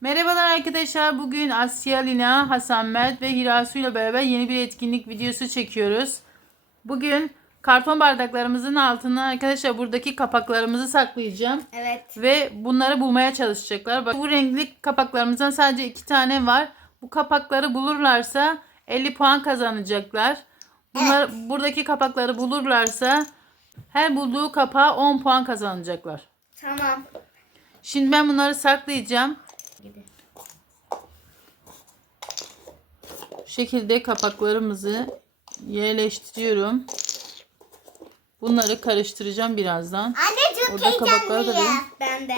Merhabalar arkadaşlar. Bugün Asya, Lina, Hasan Mert ve Hirasu ile beraber yeni bir etkinlik videosu çekiyoruz. Bugün karton bardaklarımızın altına arkadaşlar buradaki kapaklarımızı saklayacağım. Evet. Ve bunları bulmaya çalışacaklar. Bak, bu renkli kapaklarımızdan sadece iki tane var. Bu kapakları bulurlarsa 50 puan kazanacaklar. Bunlar buradaki kapakları bulurlarsa her bulduğu kapağa 10 puan kazanacaklar. Tamam. Şimdi ben bunları saklayacağım. Şekilde kapaklarımızı yerleştiriyorum. Bunları karıştıracağım birazdan. Anne çok Orada kapakları da heyecanlıyım. Ben de.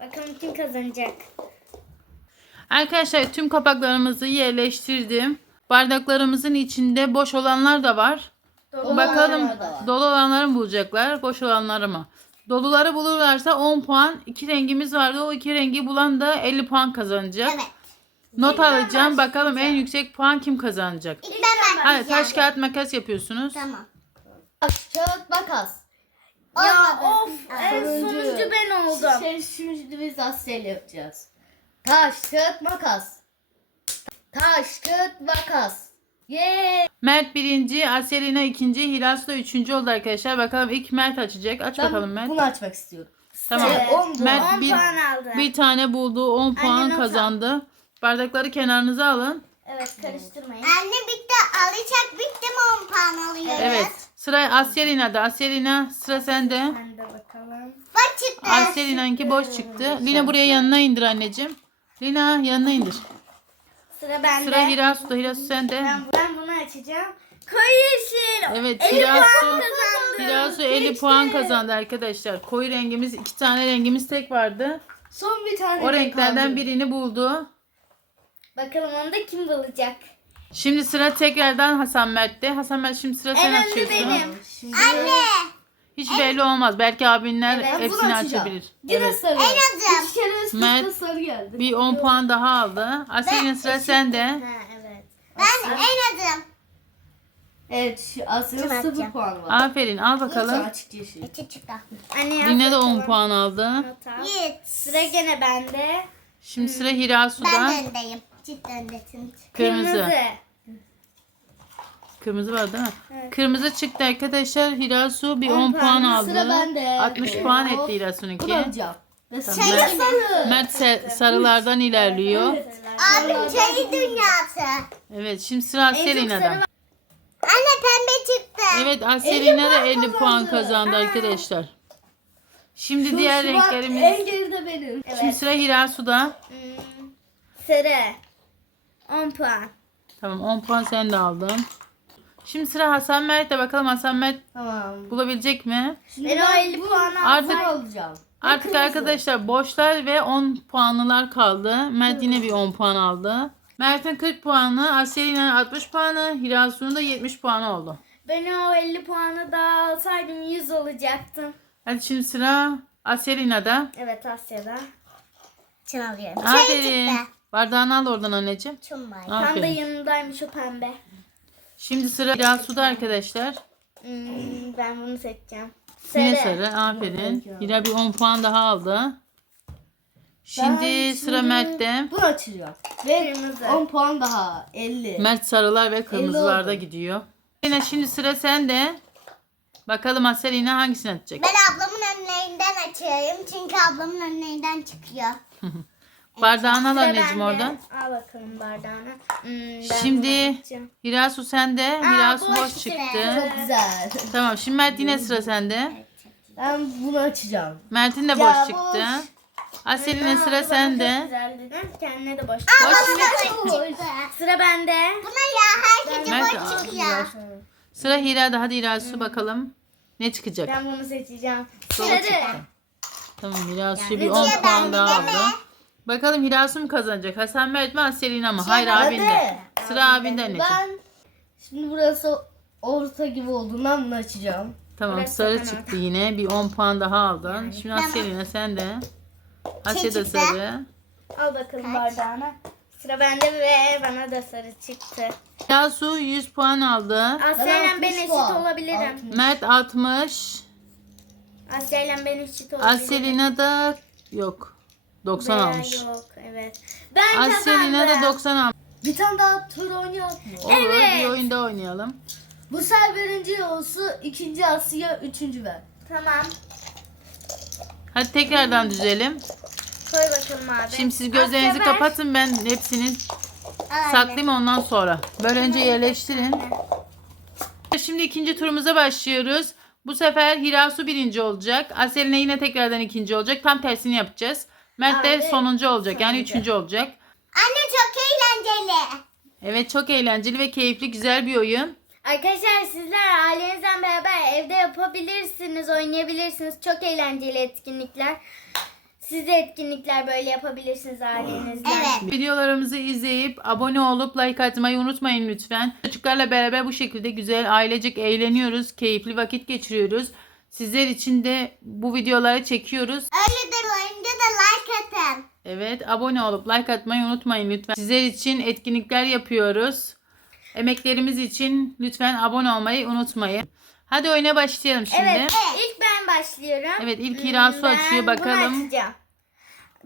Bakalım kim kazanacak. Arkadaşlar tüm kapaklarımızı yerleştirdim. Bardaklarımızın içinde boş olanlar da var. Bakalım dolu olanları mı bulacaklar, boş olanları mı? Doluları bulurlarsa 10 puan. İki rengimiz vardı. O iki rengi bulan da 50 puan kazanacak. Evet. Not alacağım. Bakalım en yüksek puan kim kazanacak? İlk ben Hadi başlayacağım. taş kağıt makas yapıyorsunuz. Tamam. Taş, kağıt, makas. Ya Olmadı. of. En sonuncu ben oldum. Şey, şimdi biz Asya'yla yapacağız. Taş, kağıt, makas. Taş, kağıt, makas. Yeee. Mert birinci, Aselina ikinci, Hilas da üçüncü oldu arkadaşlar. Bakalım ilk Mert açacak. Aç bakalım Mert. bunu açmak istiyorum. Tamam. Evet. on Mert 10 bir, puan aldı. bir tane buldu. 10 puan al. kazandı. Bardakları kenarınıza alın. Evet karıştırmayın. Anne bitti. Alacak bitti mi 10 puan alıyoruz? Evet. Sıra Aselina'da. Aselina sıra sende. Ben de bakalım. Bak çıktı. Aselina'nınki boş çıktı. Lina buraya yanına indir anneciğim. Lina yanına indir. Sıra bende. Sıra Hirasu'da. Hirasu sende. Ben, ben bunu açacağım. Koyu yeşil. Evet 50 puan Hirasu. kazandım. Hirasu 50 puan kazandı arkadaşlar. Koyu rengimiz iki tane rengimiz tek vardı. Son bir tane O renk renklerden kaldı. birini buldu. Bakalım onu da kim bulacak? Şimdi sıra tekrardan Hasan Mert'te. Hasan Mert şimdi sıra sen En açıyorsun. benim. Şimdi Anne. Hiç belli olmaz. Belki abinler Evet, bunu hepsini açacağım. açabilir. Yine Evet. sarı. En azım. İki kere üst Mert- sarı geldi. Bir 10 puan daha aldı. Aselin sıra sende. Ha evet. Ben en azım. Evet şu Asya'nın Kim sıfır açacak? puanı var. Aferin al bakalım. açık yeşil. İki çıktı. Anne Yine de 10 bakalım. puan aldı. Yiğit. Sıra gene bende. Şimdi sıra Ben Hirasu'da. de öndeyim. Cidden öndesin. Kırmızı. Kırmızı var değil mi? Kırmızı çıktı arkadaşlar. Hirasu bir 10 puan aldı. Sıra bende. 60 Evet. puan etti alacağım. Ve Tamam, Mert- sarı. Mert se- sarılardan ilerliyor. Abim çayı dünyası. Evet şimdi sıra Aselina'da. Anne pembe çıktı. Evet Aselina da 50 puan kazandı arkadaşlar. Şimdi diğer Şu bak, renklerimiz. En geride benim. Şimdi sıra Hirasu'da. Hmm, Sarı. 10 puan. Tamam 10 puan sen de aldın. Şimdi sıra Hasan Mert'te bakalım Hasan Mert Tamam. bulabilecek mi? Şimdi Ben o 50 puan aldım. Artık Sarı alacağım. artık arkadaşlar boşlar ve 10 puanlılar kaldı. Mert yine bir 10 puan aldı. Mert'in 40 puanı, Aselina'nın 60 puanı, Hirasu'nun da 70 puanı oldu. Ben o 50 puanı da alsaydım 100 olacaktım. Hadi şimdi sıra Aselina'da. Evet Asya'da. Çın alıyorum. Aferin. Bardağını al oradan anneciğim. Var. Tam da Aferin. yanındaymış o pembe. Şimdi sıra Hirasu'da arkadaşlar. Hmm, ben bunu seçeceğim. Yine Sarı. sarı. Aferin. Hira bir 10 puan daha aldı. Şimdi Ben sıra şimdi Mert'te. Bunu açacağım. Ve Kırmızı. 10 puan daha. 50. Mert sarılar ve kırmızılarda oldu. gidiyor. Yine şimdi sıra sende. Bakalım Aselina hangisini atacak? Ben ablamın önlerinden açıyorum. Çünkü ablamın önlerinden çıkıyor. Bardağını al Sıra anneciğim oradan. Al bakalım bardağını. Hmm, ben Şimdi. Hirasu sende. Hirasu boş boş çıktı. Çok güzel. Tamam şimdi Mert yine sıra sende. Ben bunu açacağım. Mert'in de Ya, boş boş. çıktı. Aselina sıra Aa, bu da Çok sende. güzel dedim. Kendine de boş. Boş çıktı. Sıra bende. Buna ya herkese boş çıkıyor. Sıra Hira'da. Hadi Hirasu bakalım. Ne çıkacak? Ben bunu seçeceğim. Çıktı. Tamam Hirasu bir Yani 10 niye puan daha aldı. Bakalım Hirasu mu kazanacak? Hasan Mert mi Aselina mı? Hayır Hadi. abinde. Sıra abinde anneciğim. Ben şimdi burası orta gibi olduğundan bunu açacağım. Tamam Burası sarı kanat. çıktı yine. Bir 10 puan daha aldın. Şimdi Aselina sen de. Asya da sarı. Al bakalım Kaç? bardağını. Sıra bende ve bana da sarı çıktı. Hirasu 100 puan aldı. Asya'yla ben 60 eşit puan. olabilirim. 60. Mert 60. Asya'yla ben eşit olabilirim. Aselina da yok. 90 Veya almış. Yok evet. Ben Aselina da kazandım. 90 almış. Bir tane daha tur oynayalım mı? Olur Evet. bir oyunda oynayalım. Bu sefer birinci olsu, ikinci Asya, üçüncü ben. Tamam. Hadi tekrardan düzelim. Koy bakalım abi. Şimdi siz gözlerinizi Asya ver. kapatın ben hepsini Aynen. saklayayım ondan sonra. Böyle önce yerleştirin. Şimdi ikinci turumuza başlıyoruz. Bu sefer Hirasu birinci olacak. Aselina yine tekrardan ikinci olacak. Tam tersini yapacağız. Mert de Abi, sonuncu olacak. Yani sonuncu. üçüncü olacak. Anne çok eğlenceli. Evet çok eğlenceli ve keyifli güzel bir oyun. Arkadaşlar sizler ailenizden beraber evde yapabilirsiniz, oynayabilirsiniz. Çok eğlenceli etkinlikler. Siz de etkinlikler böyle yapabilirsiniz ailenizle. Evet. Videolarımızı izleyip abone olup like atmayı unutmayın lütfen. Çocuklarla beraber bu şekilde güzel ailecek eğleniyoruz. Keyifli vakit geçiriyoruz. Sizler için de bu videoları çekiyoruz. Öyle de like atın. Evet abone olup like atmayı unutmayın lütfen. Sizler için etkinlikler yapıyoruz. Emeklerimiz için lütfen abone olmayı unutmayın. Hadi oyuna başlayalım şimdi. Evet, ilk ben başlıyorum. Evet, ilk Hirasu Ben açıyor, bakalım. Bunu açacağım.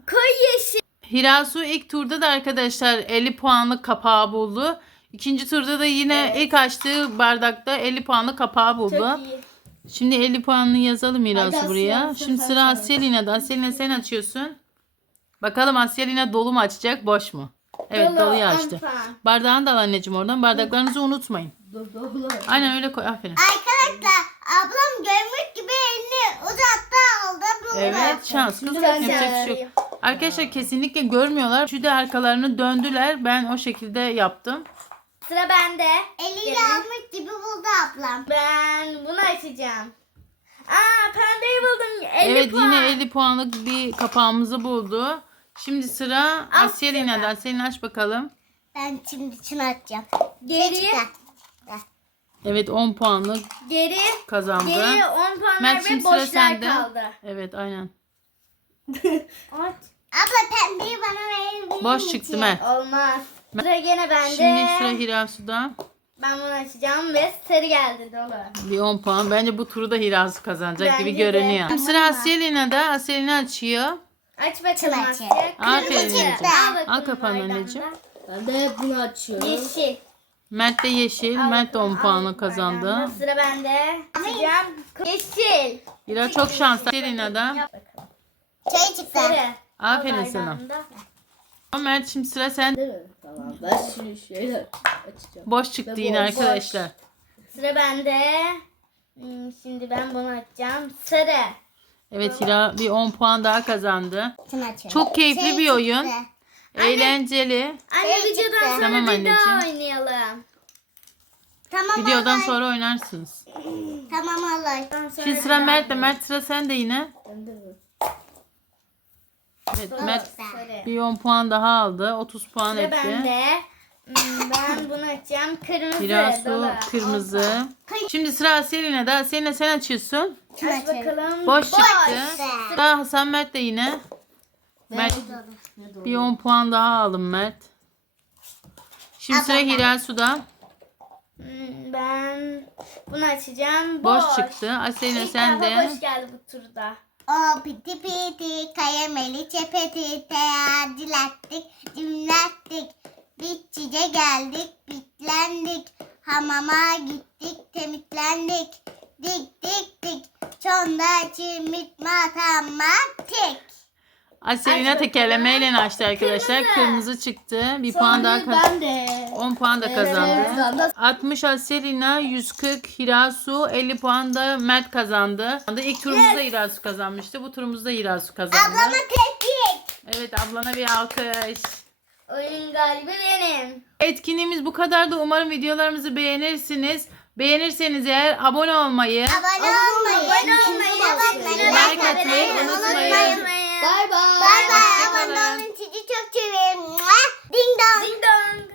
Koy yeşil. Hirasu ilk turda da arkadaşlar 50 puanlık kapağı buldu. İkinci turda da yine ilk açtığı bardakta 50 puanlık kapağı buldu. Çok iyi. Şimdi 50 puanını yazalım Hadi buraya. Asya, Şimdi sıra. Asya'lina'da. Asya'lina sen açıyorsun. Bakalım Asya'lina dolu mu açacak boş mu? Evet Dolu, doluyu açtı. Bardağını da al anneciğim oradan. Bardaklarınızı unutmayın. Dur, dur, dur. Aynen öyle koy. Aferin. Arkadaşlar ablam görmüş gibi elini uzattı aldı. Bu Evet şans. Kızım yapacak şey yok. Arkadaşlar kesinlikle görmüyorlar. Şu de arkalarını döndüler. Ben o şekilde yaptım. Sıra bende. Eliyle almış gibi buldu ablam. Ben bunu açacağım. Aa pembeyi buldum. 50 evet puan. yine 50 puanlık bir kapağımızı buldu. Şimdi sıra Asyalina'da. Asyalina aç bakalım. Ben şimdi şunu açacağım. Geri, Gel. Evet 10 puanlık geri, kazandı. geri 10 puan Mert, ve boşlar sende. kaldı. Evet aynen. Aç. Abla pembeyi bana verebilir Boş çıktı Mert. Olmaz. Sıra gene bende. Şimdi sıra Hirasu'da. Ben bunu açacağım ve sarı geldi dolu. Bir 10 puan. Bence bu turu da Hirasu kazanacak Bence gibi de. görünüyor. Şimdi sıra Tamam. Asyalina'da. Asyalina açıyor. Aç bakalım Şunu Asya. Aferin Kırmızı. anneciğim. Al bakalım Al kapağını oradan anneciğim. Ben de bunu açıyorum. Yeşil. Mert de yeşil. Al Mert de 10 bakalım, puanla al kazandı. oradan da. Sıra bende. Açacağım. Yeşil. Hira çok şanslı. Asyalina'da. Yap bakalım. Şey çıktı. Sarı. Aferin Al sana. bardağını da. Ama Mert şimdi sıra sen. Değil mi? Tamam ben şimdi şöyle açacağım. Boş çıktı Ve yine boş. arkadaşlar. Sıra bende. Hmm, Şimdi ben bunu açacağım. Sarı. Evet Hira bir 10 puan daha kazandı. Şunu açıyorum. Çok keyifli Şey bir oyun. çıktı. Eğlenceli. Anne Şey videodan çıktı. sonra Tamam bir daha anneciğim. oynayalım. Tamam Videodan olur. sonra oynarsınız. Tamam sonra Şimdi sıra oynayalım. Mert sıra sende yine. Ben de bu. Evet Sıra Mert sarı. bir 10 puan daha aldı. 30 puan Sıra etti. bende. Hmm, Ben bunu açacağım. Kırmızı. Hirasu dolu. kırmızı. Şimdi sıra Aselina'da. Aselina sen açıyorsun. Aç bakalım. Boş çıktı. Sıra Hasan Mert de yine. Mert Ne doğru. bir 10 puan daha aldım Mert. Şimdi sıra Hirasu'da. Hmm, Ben bunu açacağım. Boş Boş. çıktı. Aselina İlk sen defa de. boş geldi bu turda. O piti piti kayameli çepeti teadilattik cimnastik bitçice geldik bitlendik. Hamama gittik temizlendik dik dik dik. Çonda çimit matematik Aselina tekerlemeyle açtı arkadaşlar. Kırmızı. Kırmızı çıktı. Bir puan daha kazandı. ben de. 10 puan da Evet, kazandı. de 60 Aselina, 140 Hirasu, 50 puan da Mert kazandı. İlk turumuzda Hirasu kazanmıştı. Bu turumuzda Hirasu kazandı. ablama tepki Evet ablana bir alkış. Oyun galibi benim. Etkinliğimiz bu kadardı. Umarım videolarımızı beğenirsiniz. Beğenirseniz eğer abone olmayı, abone olmayı Abone olmayı, Like atmayı unutmayın. Bay bay. Bay bay. Abone olun sizi çok seviyorum. Ding dong. Ding dong.